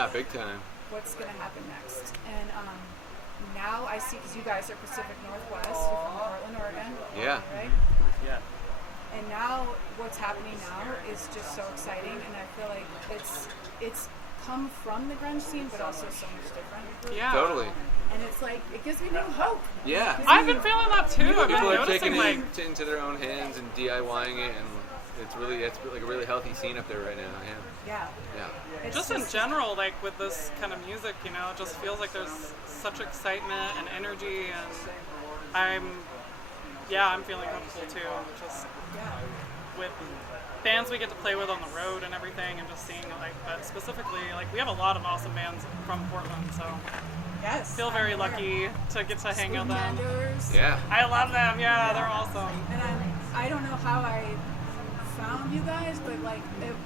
Yeah, big time. what's going to happen next. And now I see, because you guys are Pacific Northwest, you're from Portland, Oregon. Yeah. Right? Yeah. And now what's happening now is just so exciting, and I feel like it's come from the grunge scene, but also so much different. Yeah. Totally. And it's like, it gives me new hope. Yeah. I've been feeling that too. I've been People are noticing taking it into their own hands and DIYing it, and it's like a really healthy scene up there right now. Yeah. Yeah. It's just in general, like with this kind of music, it just feels like there's such excitement and energy, and I'm feeling hopeful too. Just with bands we get to play with on the road and everything, and just seeing but specifically, we have a lot of awesome bands from Portland, so Yes. feel very lucky to get to hang with them. Yeah. I love them. Yeah, they're awesome. And I don't know how I found you guys, but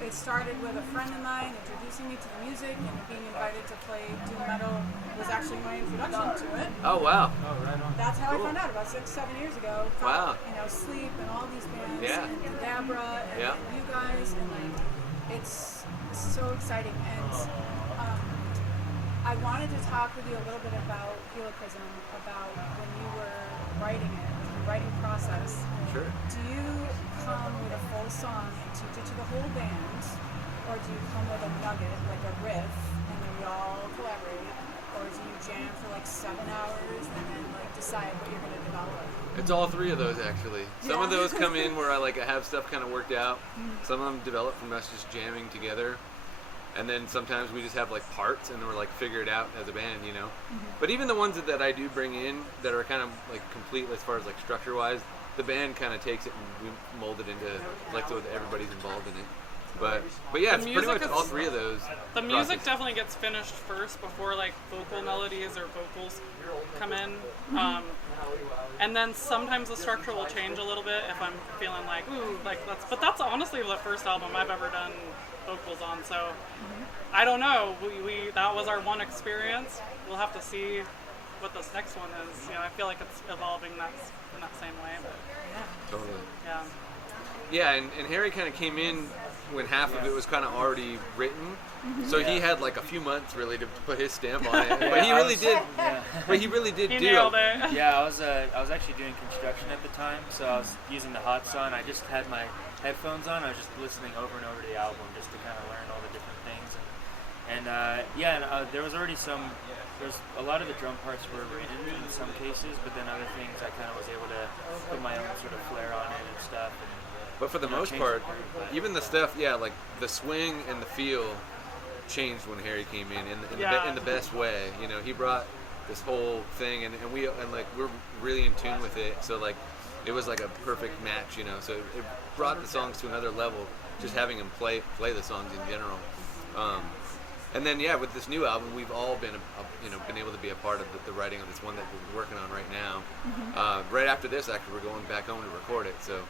it started with a friend of mine introducing me to the music, and being invited to play doom metal was actually my introduction to it. Oh wow. Oh, right on. That's how Cool. I found out about 6-7 years ago. Wow. Sleep and all these bands, Yeah. and Dabra and Yeah. you guys, and it's so exciting. And I wanted to talk with you a little bit about Helicrism, about when you were writing it, the writing process. Sure. Do you come with a full song and teach it to the whole band, or do you come with a nugget, like a riff, and then we all collaborate, or do you jam for 7 hours and then decide what you're going to develop? It's all three of those actually. Some of those come in where I have stuff kind of worked out. Some of them develop from us just jamming together. And then sometimes we just have parts and we're figure it out as a band, But even the ones that I do bring in that are kind of complete as far as structure wise, the band kind of takes it and we mold it into so that everybody's involved in it. But yeah, it's pretty much all three of those. The music definitely gets finished first before vocal melodies or vocals come in. And then sometimes the structure will change a little bit if I'm feeling but that's honestly the first album I've ever done vocals on, so I don't know. We that was our one experience. We'll have to see what this next one is. I feel like it's evolving in that same way. But Totally. yeah. Yeah, and Harry kind of came in when half of it was kind of already written, so he had a few months really to put his stamp on it. But he really did. But he really did He do nailed it. it. Yeah, I was actually doing construction at the time, so I was using the hot sun. I just had my headphones on. I was just listening over and over to the album just to kind of learn all the different things. And there was already there's a lot of the drum parts were written in some cases, but then other things I kind of was able to put my own sort of flair on it and stuff. But for the most part, even the stuff, the swing and the feel changed when Harry came in the best way. He brought this whole thing, and we're really in tune with it. So it was a perfect match. So it brought the songs to another level. Just having him play the songs in general. And then with this new album, we've all been been able to be a part of the writing of this one that we're working on right now. Right after this, actually, we're going back home to record it. So.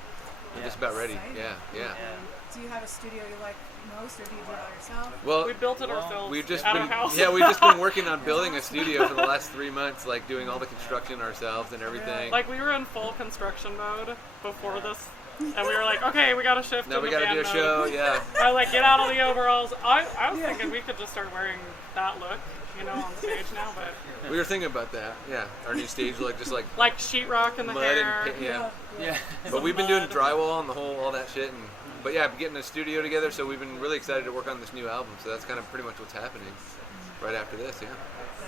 We're just about ready. Yeah. Do you have a studio you like most, or do you do it all yourself? Well, We built it ourselves we've just at been our house. we've just been working on building a studio for the last 3 months, doing all the construction ourselves and everything. We were in full construction mode before this, and we were okay, we got to shift. Now we got to do a show. Yeah. I was get out of the overalls. I was thinking we could just start wearing that look, on stage now, but We were thinking about that. Yeah. Our new stage look, just like sheetrock in the mud hair. and yeah. Yeah. But we've been doing drywall and all that shit, but getting a studio together. So we've been really excited to work on this new album. So that's kind of pretty much what's happening right after this. Yeah.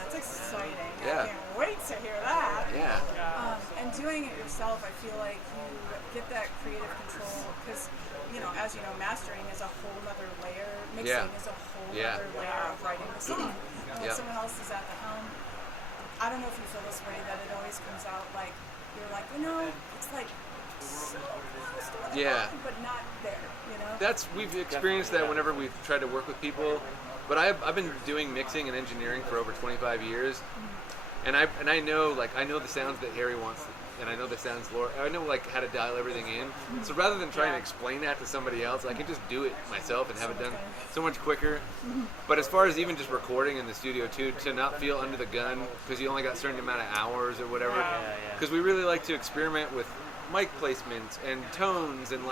That's exciting. Yeah. I can't wait to hear that. Yeah. And doing it yourself, I feel like you get that creative control, because as you know, mastering is a whole other layer. Mixing is a whole other layer of writing the song. When someone else is at the helm, I don't know if you feel this way, that it always comes out you're it's so close to what I want, but not there. We've experienced that whenever we've tried to work with people. But I've been doing mixing and engineering for over 25 years, and I know the sounds that Harry wants, and I know the sounds Laura. I know how to dial everything in. So rather than trying to explain that to somebody else, I can just do it myself and have it done so much quicker. But as far as even just recording in the studio too, to not feel under the gun because you only got a certain amount of hours or whatever. Because we really like to experiment with mic placements and tones and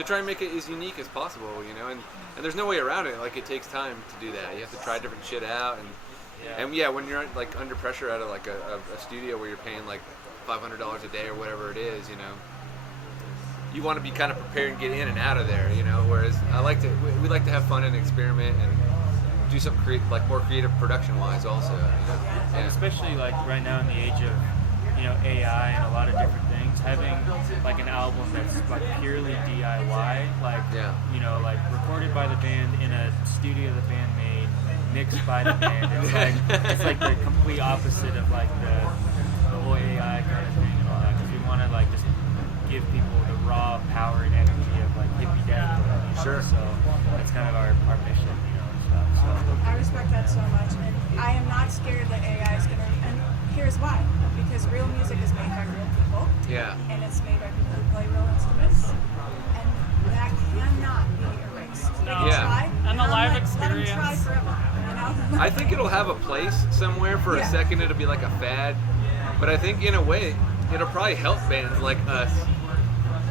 to try and make it as unique as possible, you know, and there's no way around it. Like, it takes time to do that. You have to try different shit out, and when you're like under pressure at like a studio where you're paying like $500 a day or whatever it is, you know, you want to be kind of prepared and get in and out of there, you know. Whereas we like to have fun and experiment and do something like more creative production-wise also. You know? And especially like right now in the age of, you know, AI and a lot of different things, having like an album that's like purely DIY, like you know, like recorded by the band in a studio the band made, mixed by the band. It's like the complete opposite of like the whole AI kind of thing and all that, because we want to like just give people the raw power and energy of like Hippie Death Cult. Sure. So that's kind of our mission, you know, and stuff. So I respect that so much, and I am not scared that AI is gonna. And here's why: because real music is made by real people. Yeah. And it's made by people who play real instruments, and that cannot be erased. They can try, and the live experience. Let them try forever. You know? I think it'll have a place somewhere. For a second, it'll be like a fad, but I think in a way, it'll probably help bands like us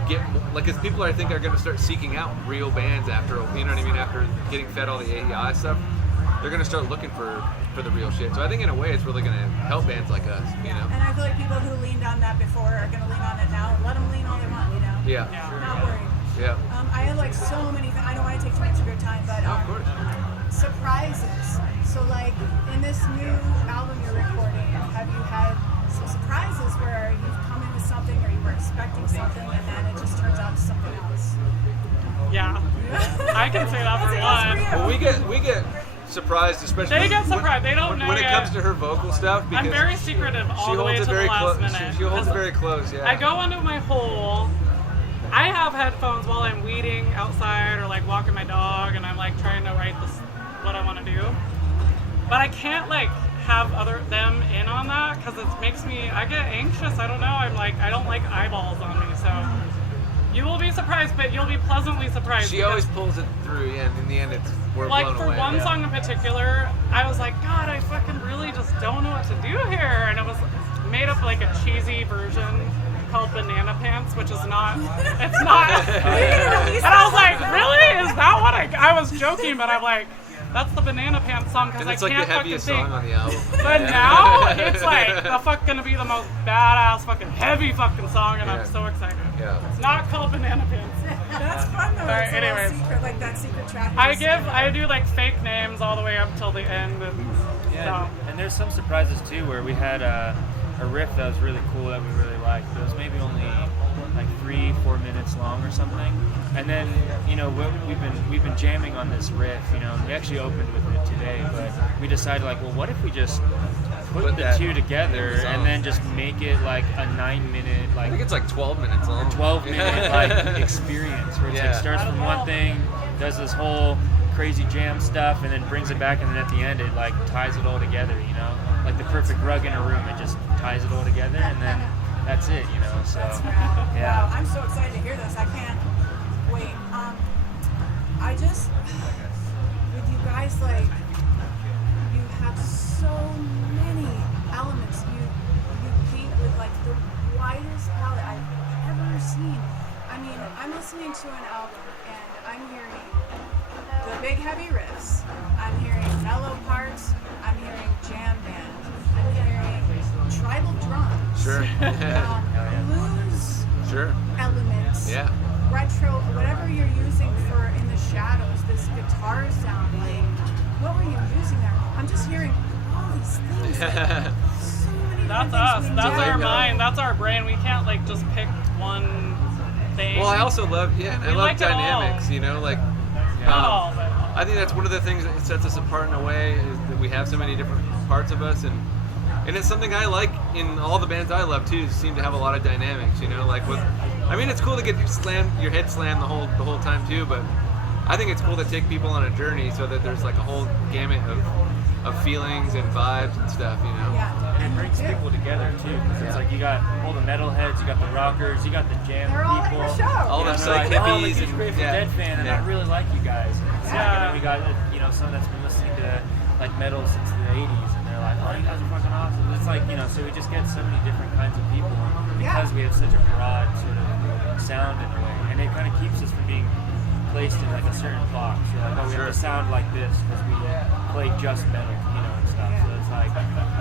get, like, because people I think are going to start seeking out real bands after, you know what I mean, after getting fed all the AI stuff. They're going to start looking for the real shit. So I think in a way it's really going to help bands like us, you know. And I feel like people who leaned on that before are going to lean on it now. Let them lean all they want, you know. Yeah. Not worried. Yeah. I have like so many things. I don't want to take too much of your time, but Of course. surprises. So like in this new album you're recording, have you had some surprises where you've come in with something or you were expecting something and then it just turns out to something else? Yeah. I can say that for one. Well, we get surprised, especially They get surprised. They don't know when it yet. comes to her vocal stuff. Because I'm very secretive all the way to the last minute. She holds it very close. Yeah. I go into my hole. I have headphones while I'm weeding outside or like walking my dog, and I'm like trying to write this what I want to do. But I can't like have them in on that because it makes me. I get anxious. I don't know. I don't like eyeballs on me. So you will be surprised, but you'll be pleasantly surprised. She always pulls it through. Yeah. And in the end, we're like blown for away. one song in particular, I was like, God, I fucking really just don't know what to do here, and it was made up like a cheesy version called Banana Pants, which is not, it's not. And I was like, really? Is that what I was joking, but I'm like, that's the Banana Pants song because I it's like can't the heaviest fucking song think. on the album. But now it's like the fuck gonna be the most badass fucking heavy fucking song, and I'm so excited. Yeah. It's not called Banana Pants. That's fun though. Sorry, It's a anyways. little secret, like that secret track. I do like fake names all the way up till the end, and and there's some surprises too where we had a riff that was really cool that we really liked. It was maybe only like 3-4 minutes long or something. And then, you know, we've been jamming on this riff, you know, and we actually opened with it today, but we decided like, well, what if we just put the two together and then just make it like a 9-minute, like I think it's like 12 minutes long. 12-minute like experience where it's like starts from one thing, does this whole crazy jam stuff, and then brings it back, and then at the end it like ties it all together, you know, like the perfect rug in a room. It just ties it all together, and then that's it, you know. So yeah. Wow, I'm so excited to hear this. I can't wait. I just with you guys, like, you have so many elements. You paint with like the widest palette I've ever seen. I mean, I'm listening to an album and I'm hearing the big heavy riffs. I'm hearing mellow parts. I'm hearing jam band. I'm hearing tribal drums. Sure. Blues Sure. elements. Yeah. Retro, whatever you're using for in the shadows, this guitar sound, like, what were you using there? I'm just hearing all these things. Like, so many that's different us. things we That's do. our mind. That's our brain. We can't like just pick one thing. Well, I also love, I We love like it all. dynamics, you know, like, Not all, but I think that's one of the things that sets us apart in a way, is that we have so many different parts of us, and it's something I like in all the bands I love too. Seem to have a lot of dynamics, you know. Like with, I mean, it's cool to get your head slammed the whole time too, but I think it's cool to take people on a journey so that there's like a whole gamut of feelings and vibes and stuff, you know. Yeah. And it brings people together too, because it's like you got all the metalheads, you got the rockers, you got the jam They're all people, at your show. All the and psych they're like, oh, I'm a hippies huge and Grateful Dead fan, and I really like you guys. And it's like, and then we got, you know, someone that's been listening to like metal since the 80s, and they're like, oh, you guys are fucking awesome. It's like, you know, so we just get so many different kinds of people because we have such a broad sort of sound in a way, and it kind of keeps us from being placed in like a certain box. So like, oh, we have to sound like this because we play just metal, you know, and stuff. So it's like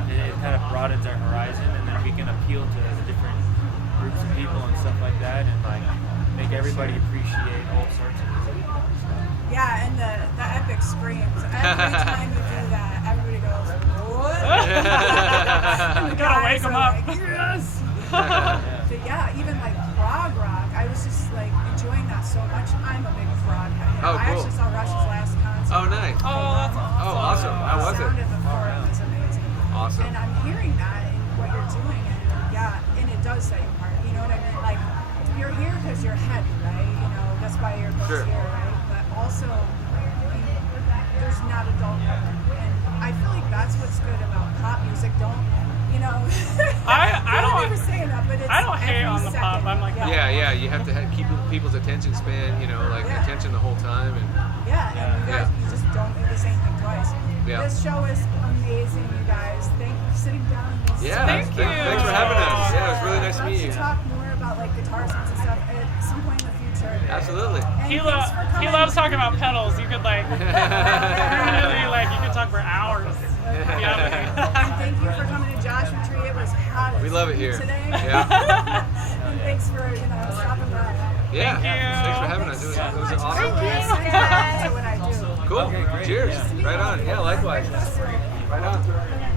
it kind of broadens our horizon, and then we can appeal to the different groups of people and stuff like that, and like make everybody appreciate all sorts of music. Yeah, and the epic screams. Every time you do that, everybody goes, what? You gotta wake them up. Like, yes! But yeah, even like prog rock, I was just like enjoying that so much. I'm a big prog head. Oh, I cool. actually saw Rush's last concert. Oh, nice. Oh, that's awesome. Oh, awesome. How was The it? sound of the forum is amazing. Awesome. And I'm hearing that in what you're doing, and it does set you apart. You know what I mean? Like, you're here because you're heavy, right? You know, that's why you're both here, right? But also, there's not a dull moment. And I feel like that's what's good about pop music. Don't, you know, I don't ever saying that, but it's I don't hate every on the pop. second. I'm like, Yeah, you have to keep people's attention span, you know, like attention the whole time. And And you guys, you just don't do the same thing twice. Yeah. This show is amazing, you guys. Thank you for sitting down. yeah, Thank you. Thanks for having us. Yeah, it was really nice to meet you. I'd love to talk more about like guitar sounds and stuff at some point in the future. Absolutely. And he thanks for coming. loves talking about pedals. You could like really like you could talk for hours. Yeah. And thank you for coming to Joshua Tree. It was hot as We love it here. today. Yeah. And thanks for stopping by. Yeah. Thank you. Thanks for having us. It was awesome. Thank you. To what I do. Cool. Okay, great. Cheers. Yeah. Right on. Yeah, likewise. Right on.